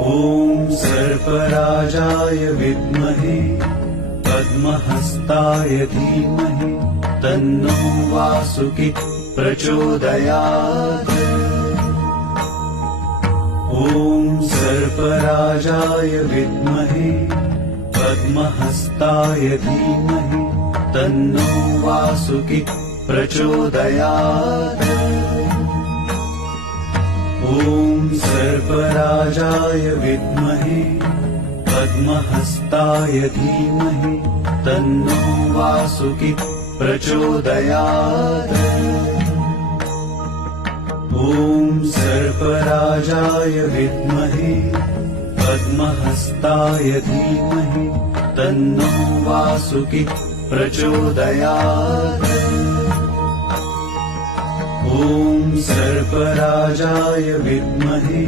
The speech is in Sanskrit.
ॐ सर्पराजाय विद्महे पद्महस्ताय धीमहि तन्नो वासुकी प्रचोदयात्। ॐ सर्पराजाय विद्महे पद्महस्ताय धीमहि तन्नो वासुकी प्रचोदयात्। ॐ सर्पराजाय विद्महे पद्महस्ताय धीमहि तन्नो वासुकी प्रचोदयात्। ॐ सर्पराजाय विद्महे पद्महस्ताय धीमहि तन्नो वासुकी प्रचोदयात्। ॐ सर्पराजाय विद्महे